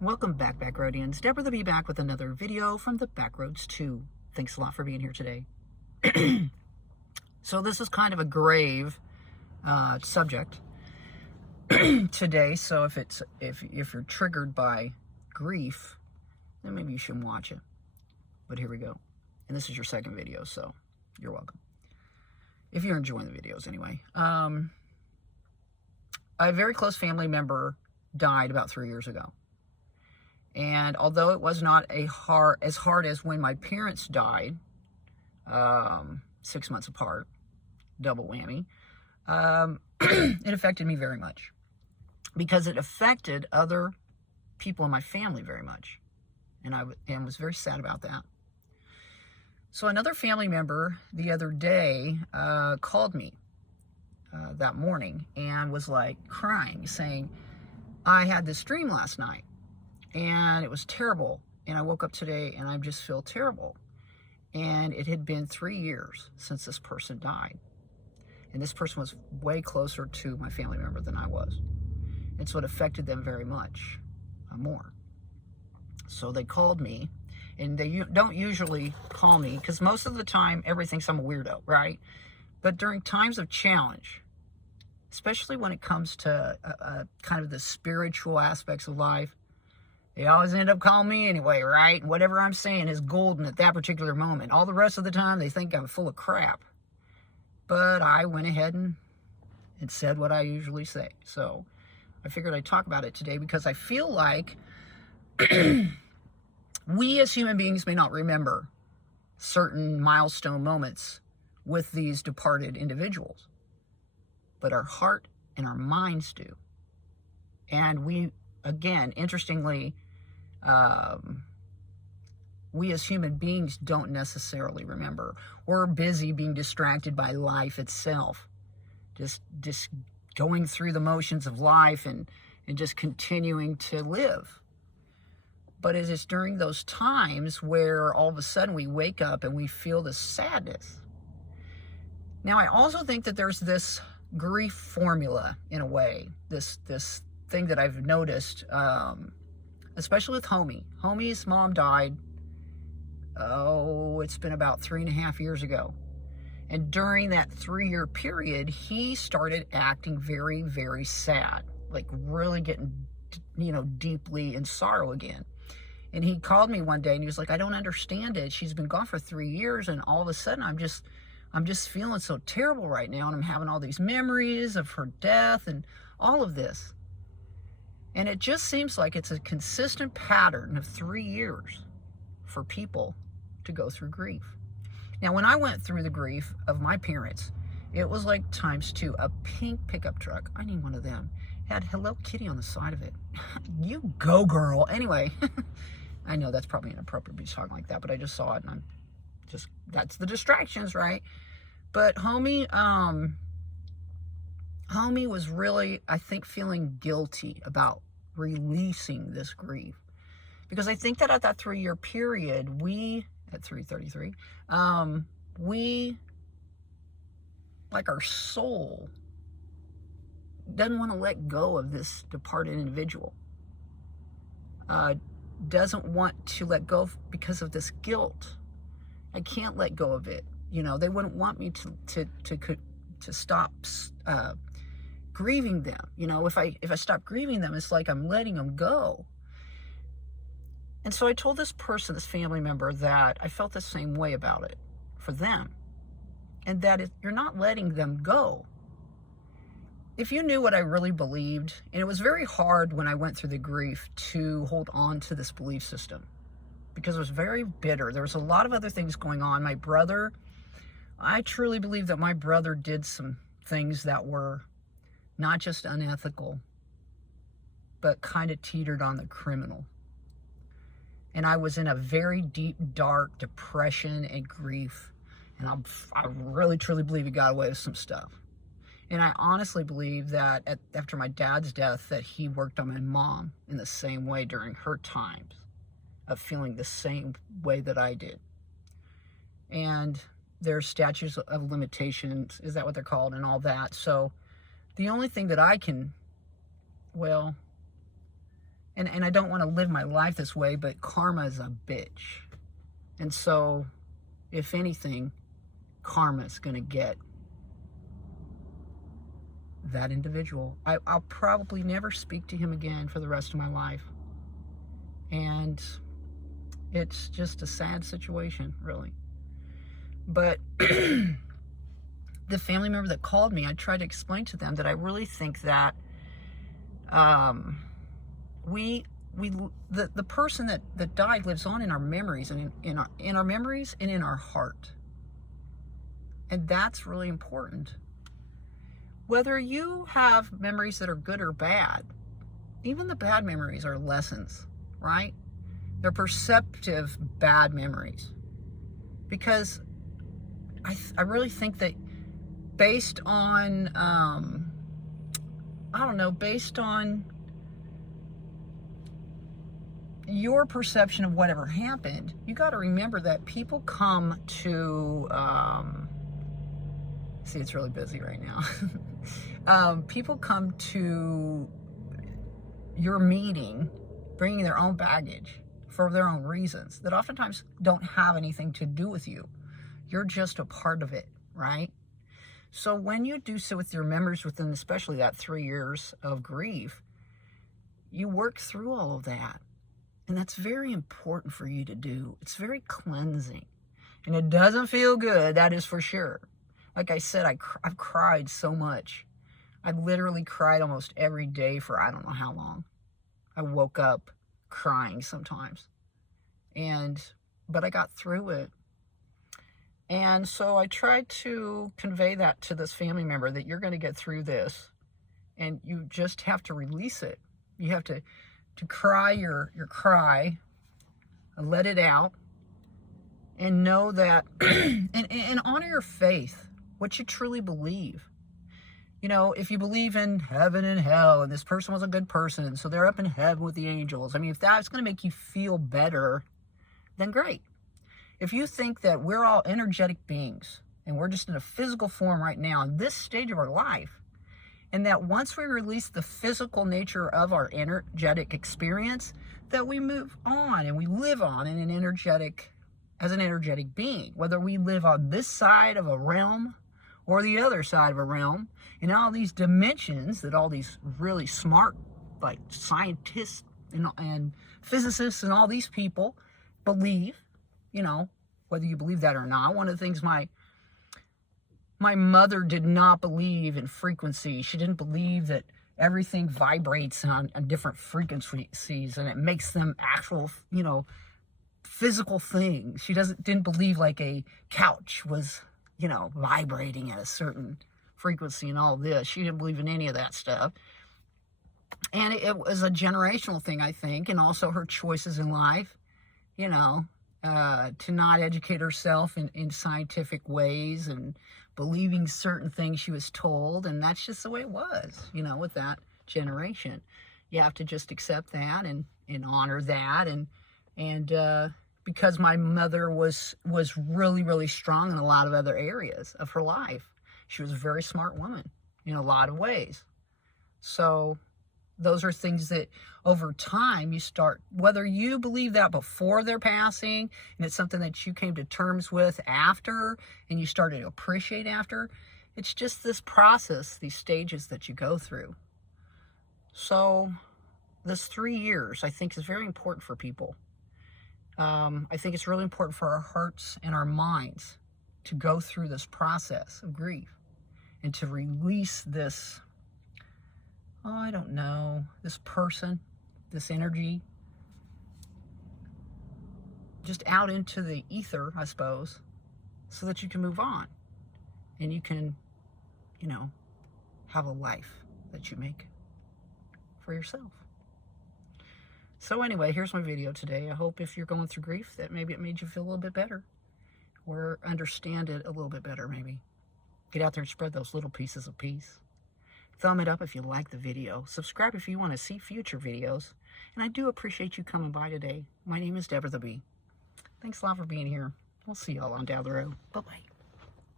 Welcome back, Backroadians. Deborah the Bee back with another video from the Backroads 2. Thanks a lot for being here today. So this is kind of a grave subject today. So if you're triggered by grief, then maybe you shouldn't watch it. But here we go. And this is your second video, so you're welcome. If you're enjoying the videos anyway. A very close family member died about 3 years ago. And although it was not as hard as when my parents died, 6 months apart, double whammy, it affected me very much because it affected other people in my family very much. And I was very sad about that. So another family member the other day called me that morning and was like crying, saying, I had this dream last night. And it was terrible. And I woke up today and I just feel terrible. And it had been 3 years since this person died. And this person was way closer to my family member than I was. And so it affected them very much more. So they called me. And they don't usually call me because most of the time everybody thinks I'm a weirdo, right? But during times of challenge, especially when it comes to kind of the spiritual aspects of life, they always end up calling me anyway, right? Whatever I'm saying is golden at that particular moment. All the rest of the time, they think I'm full of crap. But I went ahead and said what I usually say. So I figured I'd talk about it today because I feel like we as human beings may not remember certain milestone moments with these departed individuals. But our heart and our minds do. And we, again, interestingly, we as human beings don't necessarily remember. We're busy being distracted by life itself. Just going through the motions of life and just continuing to live. But it is during those times where all of a sudden we wake up and we feel this sadness. Now, I also think that there's this grief formula in a way, this thing that I've noticed, especially with Homie. Homie's mom died, it's been about 3.5 years ago. And during that 3-year period, he started acting very, very sad, like really getting, deeply in sorrow again. And he called me one day and he was like, I don't understand it. She's been gone for 3 years and all of a sudden I'm just feeling so terrible right now, and I'm having all these memories of her death and all of this. And it just seems like it's a consistent pattern of 3 years for people to go through grief. Now, when I went through the grief of my parents, it was like ×2. A pink pickup truck. I need one of them. It had Hello Kitty on the side of it. You go, girl. Anyway, I know that's probably inappropriate to be talking like that, but I just saw it and that's the distractions, right? But Homie was really, I think, feeling guilty about releasing this grief. Because I think that at that 3-year period, at 3:33, like our soul doesn't want to let go of this departed individual. Doesn't want to let go because of this guilt. I can't let go of it. They wouldn't want me to stop grieving them. If I stop grieving them, it's like I'm letting them go. And so I told this person, this family member, that I felt the same way about it for them. And that you're not letting them go. If you knew what I really believed, and it was very hard when I went through the grief to hold on to this belief system, because it was very bitter. There was a lot of other things going on. My brother, I truly believe that my brother did some things that were not just unethical, but kind of teetered on the criminal. And I was in a very deep, dark depression and grief. And I really, truly believe he got away with some stuff. And I honestly believe that after my dad's death, that he worked on my mom in the same way during her times of feeling the same way that I did. And there's statutes of limitations, is that what they're called, and all that. So the only thing that I can, And I don't want to live my life this way, but karma is a bitch. And so, if anything, karma is going to get that individual. I'll probably never speak to him again for the rest of my life. And it's just a sad situation, really. But the family member that called me, I tried to explain to them that I really think that the person that died lives on in our memories, and in our memories and in our heart. And that's really important. Whether you have memories that are good or bad, even the bad memories are lessons, right? They're perceptive bad memories. Because I really think that based on, based on your perception of whatever happened, you got to remember that people come to, see, it's really busy right now. People come to your meeting bringing their own baggage for their own reasons that oftentimes don't have anything to do with you. You're just a part of it, right? So when you do so with your members within especially that 3 years of grief, you work through all of that. And that's very important for you to do. It's very cleansing. And it doesn't feel good, that is for sure. Like I said, I've cried so much. I literally cried almost every day for I don't know how long. I woke up crying sometimes. But I got through it. And so I tried to convey that to this family member, that you're going to get through this. And you just have to release it. You have to cry your cry, let it out, and know that, and honor your faith, what you truly believe. You know, if you believe in heaven and hell, and this person was a good person, so they're up in heaven with the angels. I mean, if that's going to make you feel better, then great. If you think that we're all energetic beings, and we're just in a physical form right now, in this stage of our life, and that once we release the physical nature of our energetic experience, that we move on and we live on in an energetic, as an energetic being, whether we live on this side of a realm or the other side of a realm, in all these dimensions that all these really smart, like scientists and physicists and all these people believe, you know, whether you believe that or not. One of the things my mother did not believe in frequency. She didn't believe that everything vibrates on different frequencies and it makes them actual, you know, physical things. She didn't believe like a couch was, you know, vibrating at a certain frequency and all this. She didn't believe in any of that stuff. And it was a generational thing, I think, and also her choices in life, you know, to not educate herself in scientific ways and believing certain things she was told. And that's just the way it was, you know, with that generation. You have to just accept that and honor that. And because my mother was really, really strong in a lot of other areas of her life. She was a very smart woman in a lot of ways. So those are things that over time you start, whether you believe that before their passing and it's something that you came to terms with after and you started to appreciate after, it's just this process, these stages that you go through. So this 3 years, I think, is very important for people. I think it's really important for our hearts and our minds to go through this process of grief and to release this, I don't know, this person, this energy, just out into the ether, I suppose, so that you can move on and you can, you know, have a life that you make for yourself. So anyway, here's my video today. I hope if you're going through grief that maybe it made you feel a little bit better or understand it a little bit better maybe. Get out there and spread those little pieces of peace. Thumb it up if you like the video. Subscribe if you want to see future videos. And I do appreciate you coming by today. My name is Deborah the Bee. Thanks a lot for being here. We'll see y'all on down the road. Bye-bye.